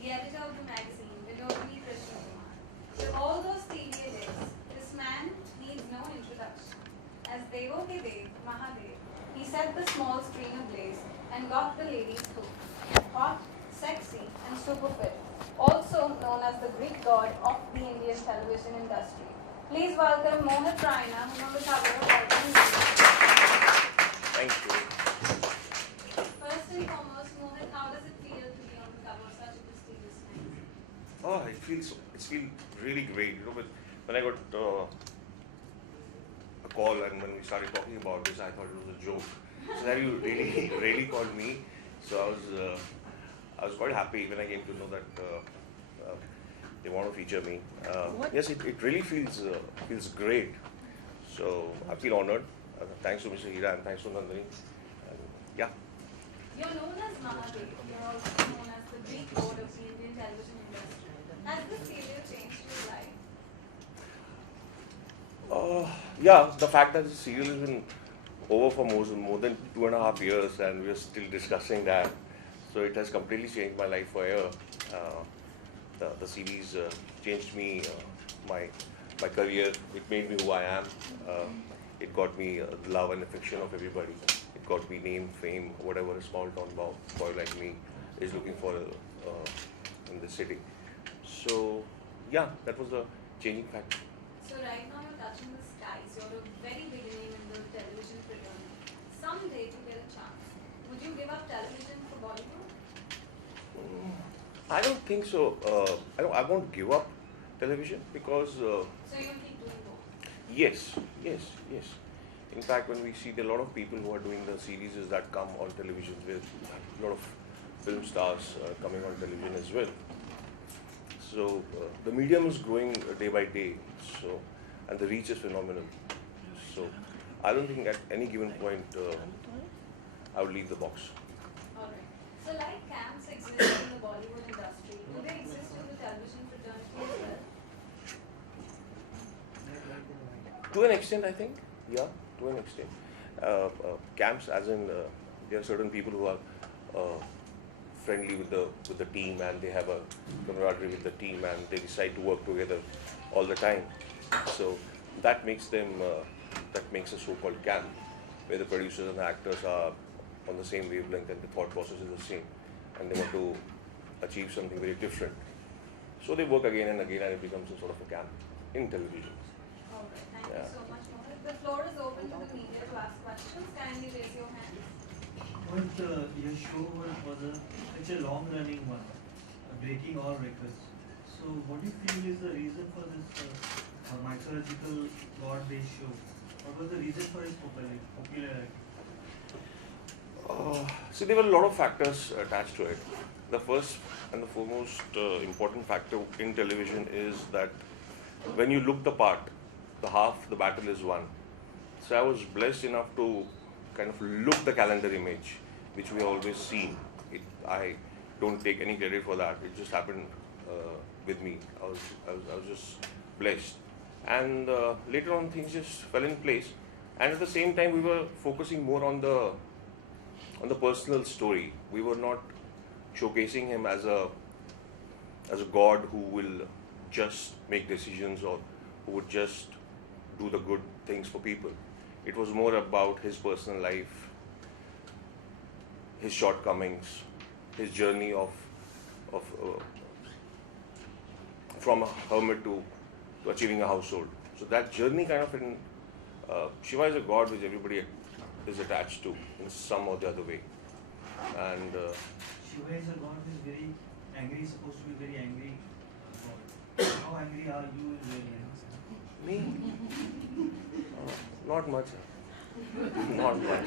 the editor of the magazine, Vinodini Krishna Kumar. With all those TVA days, this man needs no introduction. As Devo Ke Dev, Mahadev, he set the small screen ablaze and got the ladies hooked. Hot, sexy, and super fit. Also known as the Greek god of the Indian television industry. Please welcome Mohit Raina, who will cover Thank you. First and foremost, Mohit, how does it feel to be on the cover of such a prestigious magazine? Oh, it feels really great. You know, when I got a call and when we started talking about this, I thought it was a joke. So that you really, really called me. So I was quite happy when I came to know that they want to feature me. Yes, it really feels great. So I feel honored. Thanks to Mr. Hira and thanks to Nandini. And, yeah. You're known as Mahadev. You're also known as the Greek god of the Indian television industry. Has this serial changed your life? Yeah, the fact that the serial has been over for more than 2.5 years and we're still discussing that. So it has completely changed my life forever. The series changed me, my career. It made me who I am. It got me the love and affection of everybody. It got me name, fame, whatever a small town boy like me is looking for in the city. So yeah, that was the changing factor. So right now you're touching the skies. You're a very big name in the television fraternity. Someday, if you get a chance, would you give up television for Bollywood? I don't think so. I won't give up television because So you'll keep doing both? yes, yes, yes. In fact, when we see there are a lot of people who are doing the series that come on television, with a lot of film stars coming on television as well. So the medium is growing day by day. So and the reach is phenomenal. So I don't think at any given point I would leave the box. Alright. So like camps exist in the Bollywood industry, do they exist in the television fraternity as well? To an extent, I think. Yeah, to an extent. Camps, as in, there are certain people who are friendly with the team and they have a camaraderie with the team and they decide to work together all the time. So that makes a so-called camp where the producers and the actors are on the same wavelength and the thought process is the same and they want to achieve something very different. So they work again and again and it becomes a sort of a camp in television. Alright, thank Yeah. you so much, Mohit. The floor is open to the media to ask questions. Kindly raise your hands. But your show it's a long running one, breaking all records. So what do you feel is the reason for this mythological god-based show? What was the reason for its popularity? See, there were a lot of factors attached to it. The first and the foremost important factor in television is that when you look the part, the battle is won. So I was blessed enough to kind of look the calendar image, which we always see. I don't take any credit for that. It just happened with me. I was just blessed. And later on, things just fell in place. And at the same time, we were focusing more on the personal story. We were not showcasing him as a god who will just make decisions or who would just do the good things for people. It was more about his personal life, his shortcomings, his journey from a hermit to achieving a household. So that journey kind of Shiva is a god which everybody is attached to in some or the other way. And Shiva is a god who is very angry, supposed to be very angry god. How angry are you in real life? me, not much. Not much.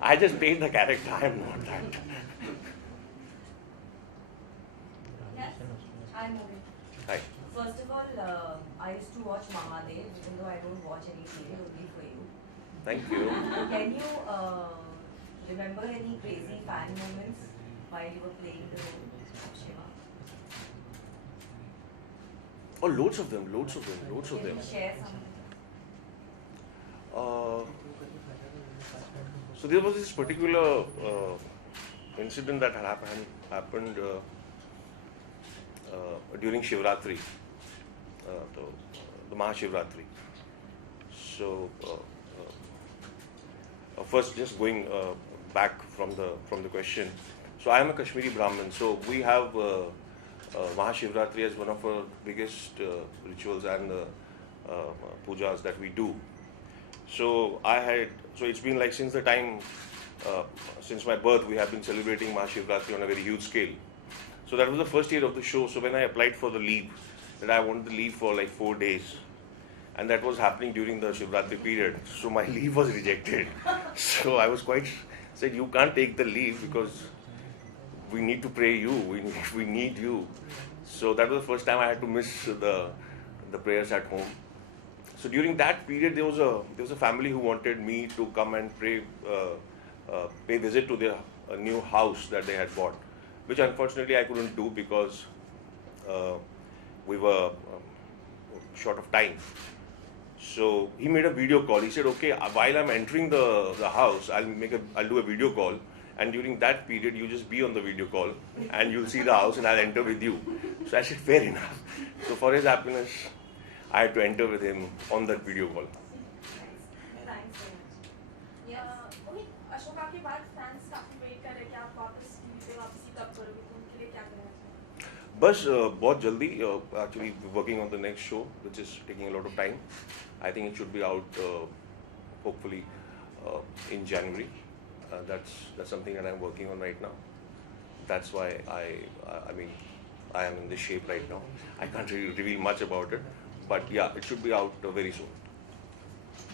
I just played the character. I am not that. Yes? Hi, Mohit. Hi. First of all, I used to watch Mahadev, even though I don't watch any serial, only for you. Thank you. Can you remember any crazy fan moments while you were playing the role of Shiva? Oh, loads of them. Can you share some? So there was this particular incident that had happened during Shivratri, the Mahashivratri. So first, just going back from the question. So I am a Kashmiri Brahmin. So we have Mahashivratri as one of our biggest rituals and pujas that we do. So it's been like since the time, since my birth, we have been celebrating Mahashivratri on a very huge scale. So that was the first year of the show. So when I applied for the leave, that I wanted the leave for like 4 days, and that was happening during the Shivratri period. So my leave was rejected. So I was said you can't take the leave because we need to pray you. We need you. So that was the first time I had to miss the prayers at home. So during that period, there was a family who wanted me to come and pay visit to their new house that they had bought, which unfortunately I couldn't do because we were short of time. So he made a video call. He said, "Okay, while I'm entering the house, I'll do a video call, and during that period, you just be on the video call, and you'll see the house, and I'll enter with you." So I said, "Fair enough." So for his happiness, I had to enter with him on that video call. Thanks so much. Yes. वही अशोका के बाद fans काफी wait कर रहे हैं कि आप वापस टीवी पे वापसी कब करोगे, तो उनके लिए क्या कहना चाहिए? बस बहुत जल्दी, actually working on the next show, which is taking a lot of time. I think it should be out hopefully in January. That's something that I'm working on right now. That's why I mean I am in this shape right now. I can't really reveal much about it, but yeah, it should be out very soon.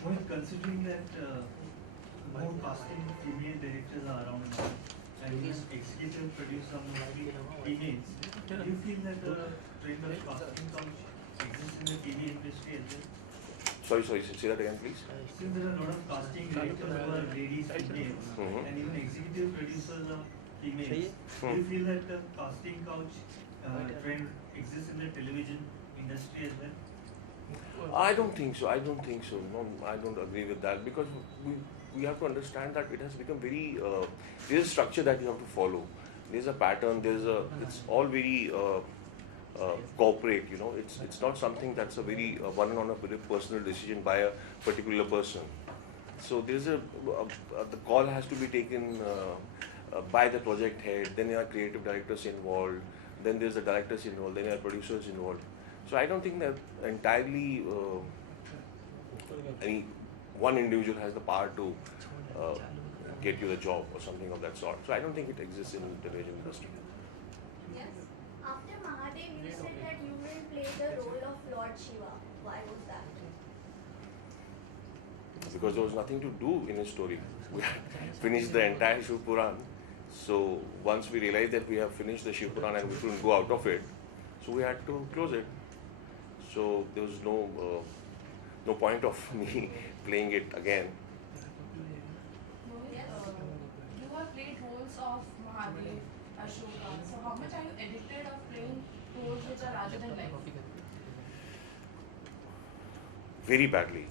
Well, considering that more casting female directors are around now, and executive producer females, do you feel that the trend of casting couch exists in the TV industry as well? Sorry, say that again, please. Since there are a lot of casting directors who are ladies, females, Mhm. and even executive producers are females, do you feel that the casting couch trend exists in the television industry as well? I don't think so. No, I don't agree with that because we have to understand that it has become very. There's a structure that you have to follow. There's a pattern. It's all very corporate. It's not something that's a very one on a very personal decision by a particular person. So there's the call has to be taken by the project head. Then there are creative directors involved. Then there's the directors involved. Then there are producers involved. So I don't think that entirely any one individual has the power to get you the job or something of that sort. So I don't think it exists in the television industry. Yes. After Mahadev, you said that you will play the role of Lord Shiva. Why was that? Because there was nothing to do in his story. We had finished the entire Shiv Puran. So once we realized that we have finished the Shiv Puran and we couldn't go out of it, so we had to close it. So there was no point of me playing it again. You have played roles of Mahadev, Ashoka. So how much are you addicted of playing roles which are larger than life? Very badly.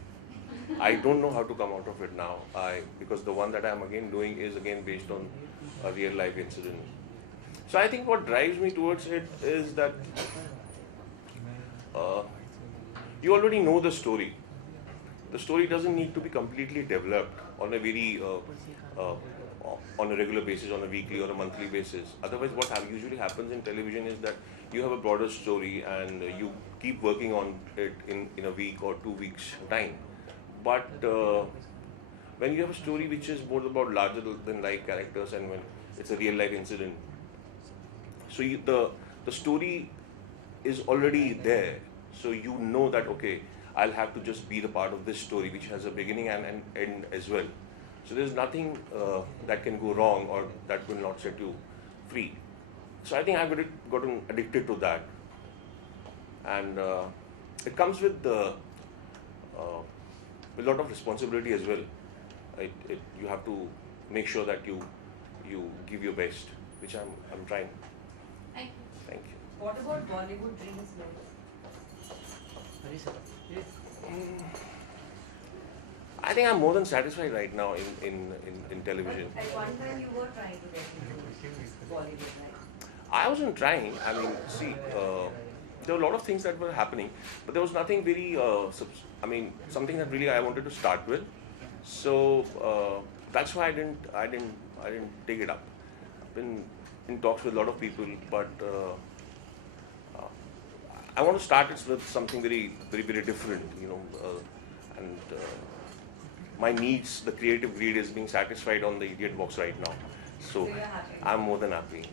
I don't know how to come out of it now. Because the one that I'm again doing is again based on a real life incident. So I think what drives me towards it is that you already know the story. The story doesn't need to be completely developed on a very on a regular basis, on a weekly or a monthly basis. Otherwise, what usually happens in television is that you have a broader story and you keep working on it in a week or 2 weeks time. But when you have a story which is more about larger than life characters and when it's a real life incident, so the story is already there. So you know that, okay, I'll have to just be the part of this story which has a beginning and an end as well. So there's nothing that can go wrong or that will not set you free. So I think I've gotten addicted to that. And it comes with a lot of responsibility as well. You have to make sure that you give your best, which I'm trying. Thank you. Thank you. What about Bollywood dreams, Lord? I think I'm more than satisfied right now in television. But at one time you were trying to get into Bollywood, right? I wasn't trying. I mean, see, there were a lot of things that were happening, but there was nothing very, I mean, something that really I wanted to start with. So that's why I didn't take it up. I've been in talks with a lot of people, but I want to start it with something very different, and my needs, the creative greed is being satisfied on the Idiot Box right now. So you're happy. I'm more than happy.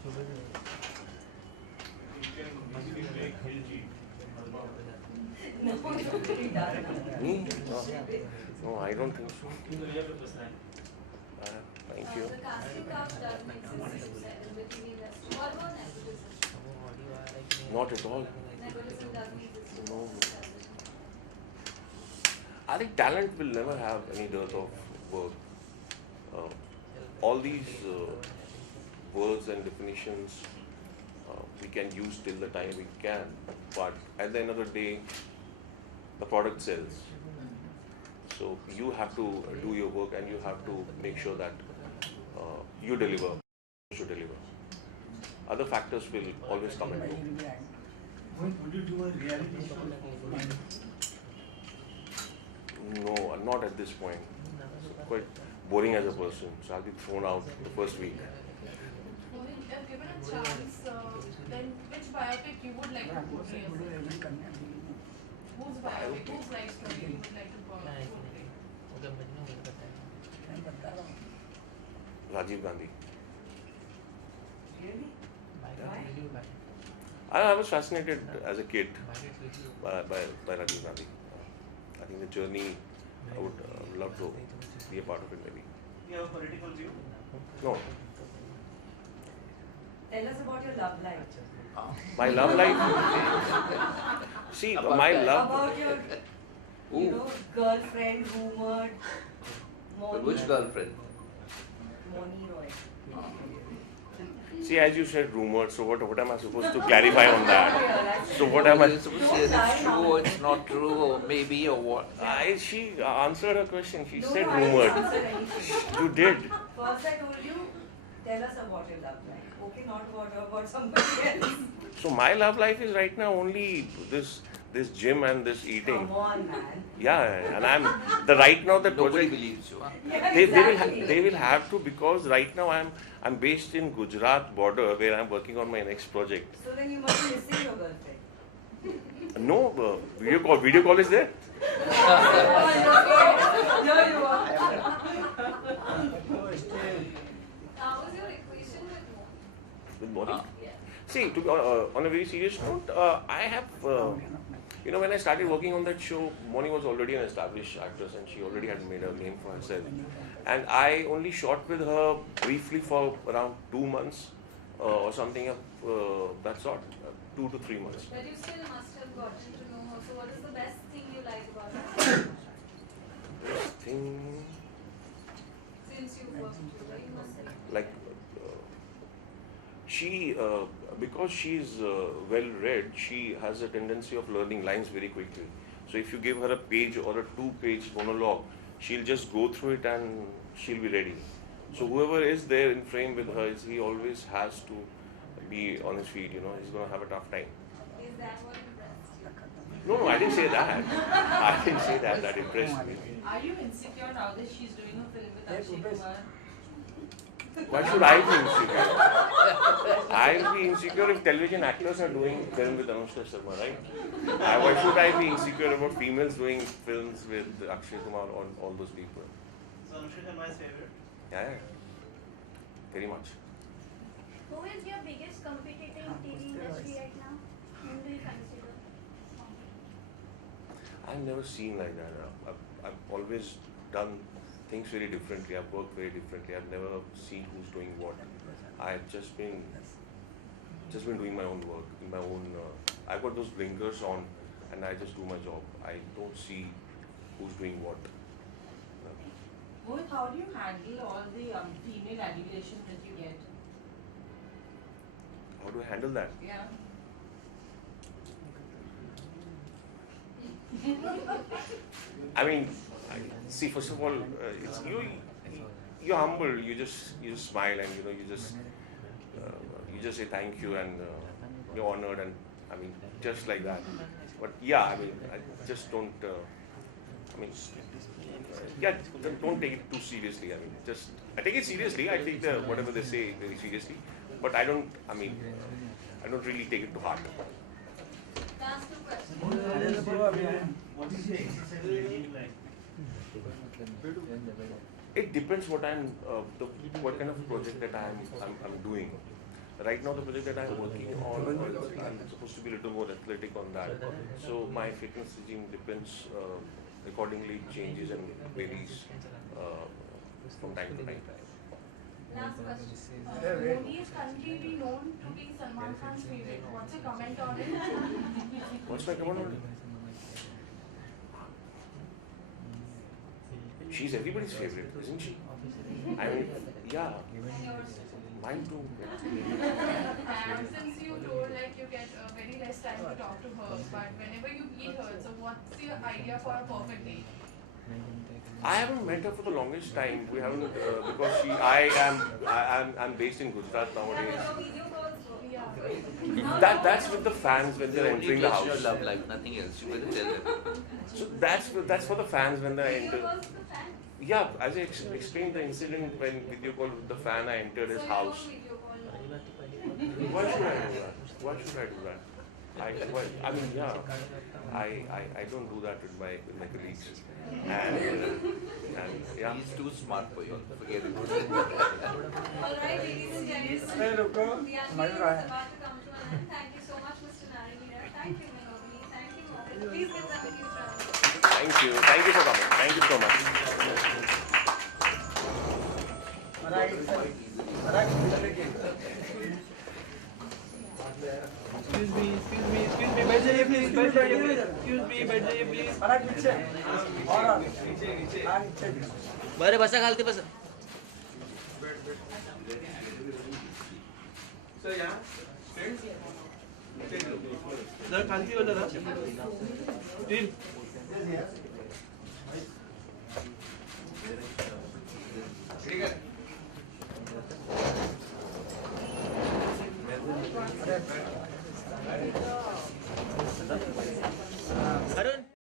No, nobody does. Me? No, I don't think so. Thank you. The casting couch doesn't exist, you said, in the TV industry. What about nepotism? Not at all. Nepotism doesn't exist in No. television. I think talent will never have any dearth of work. All these words and definitions we can use till the time we can, but at the end of the day, the product sells. So you have to do your work and you have to make sure that you deliver, you should deliver. Other factors will always come and go. Would you do a reality show? No, not at this point. Quite boring as a person, so I'll be thrown out the first week. If given a chance, then which biopic you would like to portray? Whose biopic, whose life story you would like to portray? Rajiv Gandhi. Really? I was fascinated as a kid by Rajiv Gandhi. I think the journey, I would love to be a part of it maybe. You have a political view? No, Tell us about your love life. my love life. See, my love. About your, girlfriend rumored. But which girlfriend? Moni Roy. See, as you said, rumored. So what am I supposed to clarify on that? So what am I? You're supposed to say it's true or it's not true or maybe or what? She answered her question. She No, said no, I didn't rumored. answer anything. You did. First I told you, tell us about your love life. Okay, not about somebody else. So my love life is right now only this gym and this eating. Come on, man. Yeah, and I'm the right now the Nobody project. believes you, huh? Yeah, They will have to, because right now I'm based in Gujarat border where I'm working on my next project. So then you must be missing your girlfriend. No, video call is there. Here you are. How was your equation with Mo? Good morning. Yeah. See, to be on a very serious note, I have, when I started working on that show, Moni was already an established actress and she already had made a name for herself. And I only shot with her briefly for around 2 months or something of that sort, 2 to 3 months. But you still must have gotten to know her. So what is the best thing you like about her? Best thing, Since you worked with her, you must have. like, she, because she's well read, she has a tendency of learning lines very quickly. So if you give her a page or a 2-page monologue, she'll just go through it and she'll be ready. So whoever is there in frame with her, he always has to be on his feet, he's going to have a tough time. Is that what impressed you? No, I didn't say that. I didn't say that. That impressed me. Are you insecure now that she's doing a film with Akshay Kumar? Why should I be insecure? I'll be insecure if television actors are doing film with Anushka Sharma, right? Why should I be insecure about females doing films with Akshay Kumar or all those people? So Anushka Sharma is favorite. Yeah, very much. Who is your biggest competitor in TV industry right now? Whom do you consider? I've never seen like that. I've always done things very differently. I've worked very differently. I've never seen who's doing what. I've just been doing my own work, in my own. I've got those blinkers on, and I just do my job. I don't see who's doing what. Mohit, how do you handle all the female adulation that you get? How do I handle that? Yeah. I mean, see, first of all, it's you're humble. You just smile and you just say thank you and you're honored, and I mean just like that. But yeah, I mean I just don't. I mean, yeah, don't take it too seriously. I mean, just I take it seriously. I take the whatever they say very seriously, but I don't. I mean, I don't really take it to heart. Last two questions. What is your exercise regime like? It depends what what kind of project that I'm doing. Right now, the project that I'm working on, I'm supposed to be a little more athletic on that. So my fitness regime depends accordingly, changes and varies from time to time. Last question. Modi is currently known to be Salman Khan's favorite. What's your comment on it? What's my comment on it? She's everybody's favorite, isn't she? I mean, yeah, And yours? mine too. And since you told like you get very less time to talk to her, but whenever you meet her, so what's your idea for a perfect date? I haven't met her for the longest time. We haven't because I'm based in Gujarat nowadays. Video calls. Yeah. That's with the fans when they're entering the Your house. love life, nothing else. You better tell them. So that's for the fans when they Video enter. calls to the fans. Yeah, as I explained the incident when video call with the fan, I entered his So house. you don't video call. Why should I do that? Why should I do that? I mean, yeah, I don't do that with my colleagues, and yeah. He's too smart for you. Forget it. Alright, ladies and gentlemen, the IPL is about to come to an end. Thank you so much, Mr. Narendra. Thank you, Melody. Thank you, Mohit. Please give them a huge round of applause. Thank you for coming. Thank you so much. Excuse me, बैठ जाइए please, excuse me, बैठ जाइए please. बरं बसा खालती बसा. जरा खालती हो जरा. तीन. ठीक है.